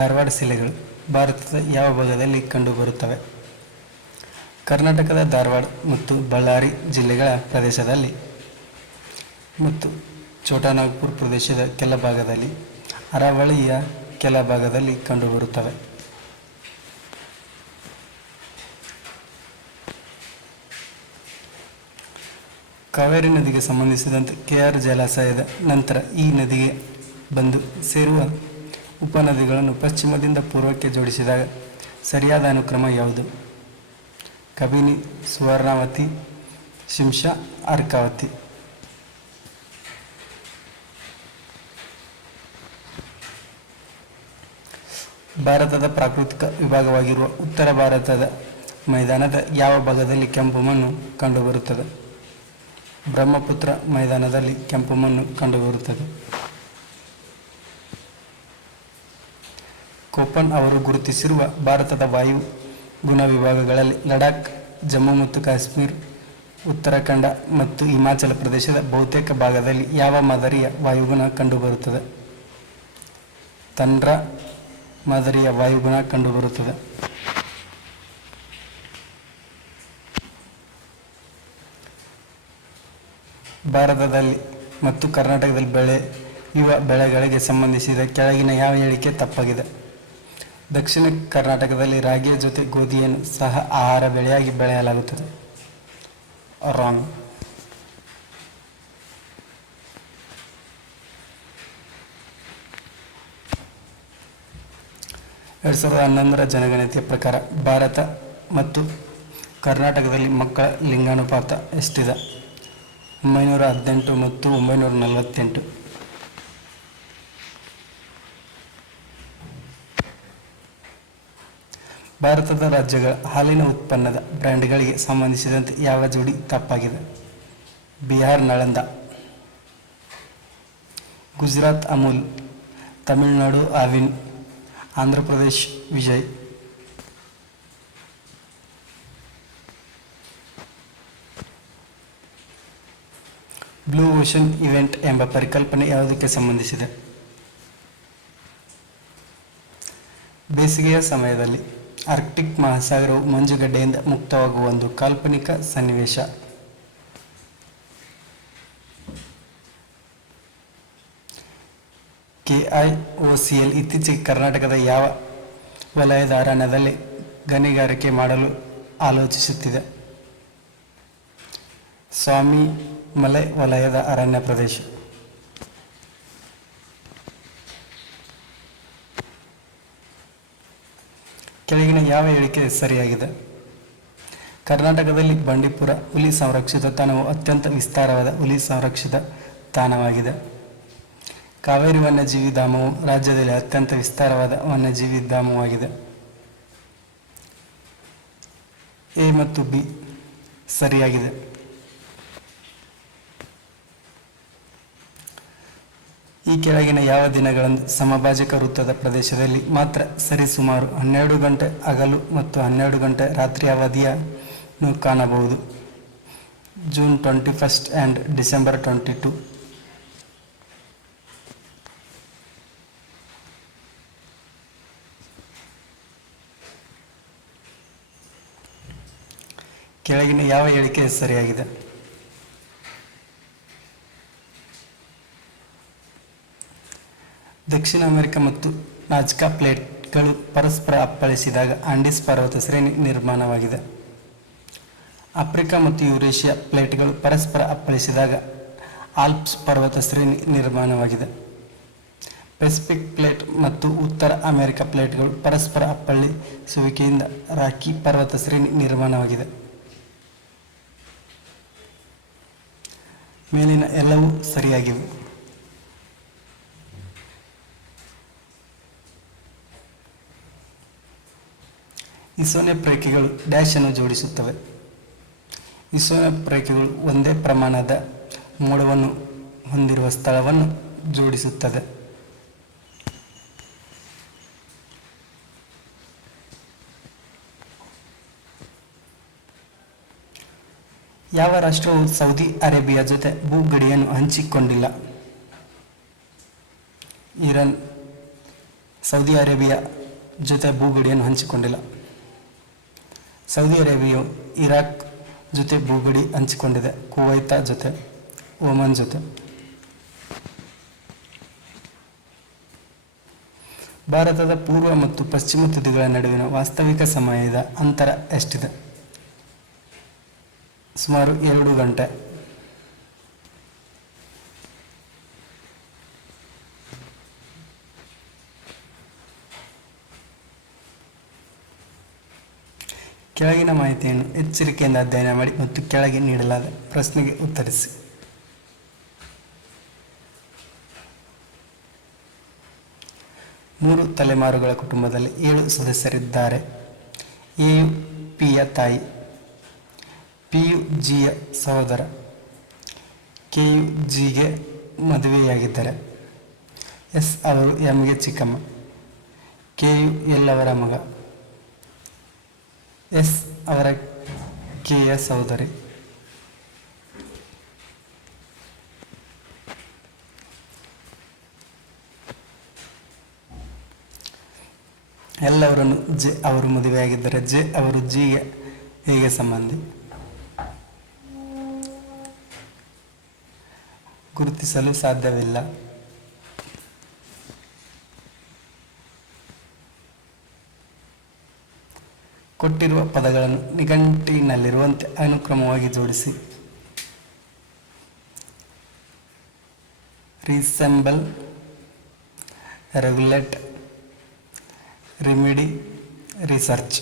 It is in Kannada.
ಧಾರವಾಡ ಶಿಲೆಗಳು ಭಾರತದ ಯಾವ ಭಾಗದಲ್ಲಿ ಕಂಡುಬರುತ್ತವೆ? ಕರ್ನಾಟಕದ ಧಾರವಾಡ ಮತ್ತು ಬಳ್ಳಾರಿ ಜಿಲ್ಲೆಗಳ ಪ್ರದೇಶದಲ್ಲಿ ಮತ್ತು ಛೋಟಾನಾಗಪುರ ಪ್ರದೇಶದ ಕೆಲ ಭಾಗದಲ್ಲಿ, ಅರಾವಳಿಯ ಕೆಲ ಭಾಗದಲ್ಲಿ ಕಂಡುಬರುತ್ತವೆ. ಕಾವೇರಿ ನದಿಗೆ ಸಂಬಂಧಿಸಿದಂತೆ ಕೆ.ಆರ್. ಜಲಾಶಯದ ನಂತರ ಈ ನದಿಗೆ ಬಂದು ಸೇರುವ ಉಪನದಿಗಳನ್ನು ಪಶ್ಚಿಮದಿಂದ ಪೂರ್ವಕ್ಕೆ ಜೋಡಿಸಿದಾಗ ಸರಿಯಾದ ಅನುಕ್ರಮ ಯಾವುದು? ಕಬಿನಿ, ಸುವರ್ಣವತಿ, ಶಿಂಷಾ, ಅರ್ಕಾವತಿ. ಭಾರತದ ಪ್ರಾಕೃತಿಕ ವಿಭಾಗವಾಗಿರುವ ಉತ್ತರ ಭಾರತದ ಮೈದಾನದ ಯಾವ ಭಾಗದಲ್ಲಿ ಕೆಂಪು ಮಣ್ಣು ಕಂಡುಬರುತ್ತದೆ? ಬ್ರಹ್ಮಪುತ್ರ ಮೈದಾನದಲ್ಲಿ ಕೆಂಪು ಮಣ್ಣು ಕಂಡುಬರುತ್ತದೆ. ಕೋಪನ್ ಅವರು ಗುರುತಿಸಿರುವ ಭಾರತದ ವಾಯು ಗುಣ ವಿಭಾಗಗಳಲ್ಲಿ ಲಡಾಖ್, ಜಮ್ಮು ಮತ್ತು ಕಾಶ್ಮೀರ, ಉತ್ತರಾಖಂಡ ಮತ್ತು ಹಿಮಾಚಲ ಪ್ರದೇಶದ ಬಹುತೇಕ ಭಾಗದಲ್ಲಿ ಯಾವ ಮಾದರಿಯ ವಾಯುಗುಣ ಕಂಡುಬರುತ್ತದೆ? ತಂಡ್ರಾ ಮಾದರಿಯ ವಾಯುಗುಣ ಕಂಡುಬರುತ್ತದೆ. ಭಾರತದಲ್ಲಿ ಮತ್ತು ಕರ್ನಾಟಕದಲ್ಲಿ ಬೆಳೆಯುವ ಬೆಳೆಗಳಿಗೆ ಸಂಬಂಧಿಸಿದ ಕೆಳಗಿನ ಯಾವ ಹೇಳಿಕೆ ತಪ್ಪಾಗಿದೆ? ದಕ್ಷಿಣ ಕರ್ನಾಟಕದಲ್ಲಿ ರಾಗಿಯ ಜೊತೆ ಗೋಧಿಯನ್ನು ಸಹ ಆಹಾರ ಬೆಳೆಯಾಗಿ ಬೆಳೆಯಲಾಗುತ್ತದೆ. ರಾಂಗ್. 2011ರ ಜನಗಣತಿಯ ಪ್ರಕಾರ ಭಾರತ ಮತ್ತು ಕರ್ನಾಟಕದಲ್ಲಿ ಮಕ್ಕಳ ಲಿಂಗಾನುಪಾತ ಎಷ್ಟಿದೆ? 918 ಮತ್ತು 948. ಭಾರತದ ರಾಜ್ಯಗಳ ಹಾಲಿನ ಉತ್ಪನ್ನದ ಬ್ರ್ಯಾಂಡ್ಗಳಿಗೆ ಸಂಬಂಧಿಸಿದಂತೆ ಯಾವ ಜೋಡಿ ತಪ್ಪಾಗಿದೆ? Bihar Nalanda, Gujarat Amul, Tamil Nadu Aavin, Andhra Pradesh Vijay. Blue ocean event ಎಂಬ ಪರಿಕಲ್ಪನೆ ಯಾವುದಕ್ಕೆ ಸಂಬಂಧಿಸಿದೆ? ಬೇಸಿಗೆಯ ಸಮಯದಲ್ಲಿ ಆರ್ಕ್ಟಿಕ್ ಮಹಾಸಾಗರವು ಮಂಜುಗಡ್ಡೆಯಿಂದ ಮುಕ್ತವಾಗುವ ಒಂದು ಕಾಲ್ಪನಿಕ ಸನ್ನಿವೇಶ. KIOCL ಇತ್ತೀಚೆಗೆ ಕರ್ನಾಟಕದ ಯಾವ ವಲಯದ ಅರಣ್ಯದಲ್ಲಿ ಗಣಿಗಾರಿಕೆ ಮಾಡಲು ಆಲೋಚಿಸುತ್ತಿದೆ? ಸ್ವಾಮಿಮಲೆ ವಲಯದ ಅರಣ್ಯ ಪ್ರದೇಶ. ಕೆಳಗಿನ ಯಾವ ಹೇಳಿಕೆ ಸರಿಯಾಗಿದೆ? ಕರ್ನಾಟಕದಲ್ಲಿ ಬಂಡೀಪುರ ಹುಲಿ ಸಂರಕ್ಷಿತ ತಾಣವು ಅತ್ಯಂತ ವಿಸ್ತಾರವಾದ ಹುಲಿ ಸಂರಕ್ಷಿತ ತಾಣವಾಗಿದೆ. ಕಾವೇರಿ ವನ್ಯಜೀವಿ ಧಾಮವು ರಾಜ್ಯದಲ್ಲಿ ಅತ್ಯಂತ ವಿಸ್ತಾರವಾದ ವನ್ಯಜೀವಿ ಧಾಮವಾಗಿದೆ. ಎ ಮತ್ತು ಬಿ ಸರಿಯಾಗಿದೆ. ಈ ಕೆಳಗಿನ ಯಾವ ದಿನಗಳನ್ನು ಸಮಭಾಜಕ ವೃತ್ತದ ಪ್ರದೇಶದಲ್ಲಿ ಮಾತ್ರ ಸರಿಸುಮಾರು 12 ಗಂಟೆ ಹಗಲು ಮತ್ತು 12 ಗಂಟೆ ರಾತ್ರಿ ಅವಧಿಯನ್ನು ಕಾಣಬಹುದು? June 21 and December 22. ಕೆಳಗಿನ ಯಾವ ಹೇಳಿಕೆ ಸರಿಯಾಗಿದೆ? ದಕ್ಷಿಣ ಅಮೆರಿಕ ಮತ್ತು ನಾಜ್ಕಾ ಪ್ಲೇಟ್ಗಳು ಪರಸ್ಪರ ಅಪ್ಪಳಿಸಿದಾಗ ಆಂಡೀಸ್ ಪರ್ವತ ಶ್ರೇಣಿ ನಿರ್ಮಾಣವಾಗಿದೆ. ಆಫ್ರಿಕಾ ಮತ್ತು ಯುರೇಷಿಯಾ ಪ್ಲೇಟ್ಗಳು ಪರಸ್ಪರ ಅಪ್ಪಳಿಸಿದಾಗ ಆಲ್ಪ್ಸ್ ಪರ್ವತ ಶ್ರೇಣಿ ನಿರ್ಮಾಣವಾಗಿದೆ. ಪೆಸಿಫಿಕ್ ಪ್ಲೇಟ್ ಮತ್ತು ಉತ್ತರ ಅಮೆರಿಕ ಪ್ಲೇಟ್ಗಳು ಪರಸ್ಪರ ಅಪ್ಪಳಿಸುವಿಕೆಯಿಂದ ರಾಕಿ ಪರ್ವತ ಶ್ರೇಣಿ ನಿರ್ಮಾಣವಾಗಿದೆ. ಮೇಲಿನ ಎಲ್ಲವೂ ಸರಿಯಾಗಿವೆ. ಈಶಾನ್ಯ ರೇಖೆಗಳು ಡ್ಯಾಶ್ ಅನ್ನು ಜೋಡಿಸುತ್ತವೆ. ಈಶಾನ್ಯ ರೇಖೆಗಳು ಒಂದೇ ಪ್ರಮಾಣದ ಮೋಡವನ್ನು ಹೊಂದಿರುವ ಸ್ಥಳವನ್ನು ಜೋಡಿಸುತ್ತದೆ. ಯಾವ ರಾಷ್ಟ್ರವು ಸೌದಿ ಅರೇಬಿಯಾ ಜೊತೆ ಭೂಗಡಿಯನ್ನು ಹಂಚಿಕೊಂಡಿಲ್ಲ? ಇರಾನ್, ಸೌದಿ ಅರೇಬಿಯಾ ಜೊತೆ ಭೂಗಡಿಯನ್ನು ಹಂಚಿಕೊಂಡಿಲ್ಲ. ಸೌದಿ ಅರೇಬಿಯಾವು ಇರಾಕ್ ಜೊತೆ ಭೂಗಡಿ ಹಂಚಿಕೊಂಡಿದೆ, ಕುವೈತ ಜೊತೆ, ಒಮನ್ ಜೊತೆ. ಭಾರತದ ಪೂರ್ವ ಮತ್ತು ಪಶ್ಚಿಮ ತುದಿಗಳ ನಡುವಿನ ವಾಸ್ತವಿಕ ಸಮಯದ ಅಂತರ ಎಷ್ಟಿದೆ? ಸುಮಾರು 2 ಗಂಟೆ. ಕೆಳಗಿನ ಮಾಹಿತಿಯನ್ನು ಎಚ್ಚರಿಕೆಯಿಂದ ಅಧ್ಯಯನ ಮಾಡಿ ಮತ್ತು ಕೆಳಗೆ ನೀಡಲಾದ ಪ್ರಶ್ನೆಗೆ ಉತ್ತರಿಸಿ. ಮೂರು ತಲೆಮಾರುಗಳ ಕುಟುಂಬದಲ್ಲಿ 7 ಸದಸ್ಯರಿದ್ದಾರೆ. ಎಯು ಪಿಯ ತಾಯಿ, ಪಿಯು ಜಿಯ ಸಹೋದರ, ಕೆಯು ಜಿಗೆ ಮದುವೆಯಾಗಿದ್ದರೆ, ಎಸ್ ಅವರು ಎಂಗೆ ಚಿಕ್ಕಮ್ಮ, ಕೆಯು ಎಲ್ ಅವರ ಮಗ, ಎಸ್ ಅವರ ಕೆಯ ಸಹೋದರಿ. ಎಲ್ ಅವರನ್ನು ಜೆ ಅವರು ಮದುವೆಯಾಗಿದ್ದರೆ ಜೆ ಅವರು ಜಿಗೆ ಹೇಗೆ ಸಂಬಂಧಿ? ಗುರುತಿಸಲು ಸಾಧ್ಯವಿಲ್ಲ. ಕೊಟ್ಟಿರುವ ಪದಗಳನ್ನು ನಿಘಂಟಿನಲ್ಲಿರುವಂತೆ ಅನುಕ್ರಮವಾಗಿ ಜೋಡಿಸಿ. Resemble, regulate, remedy, research.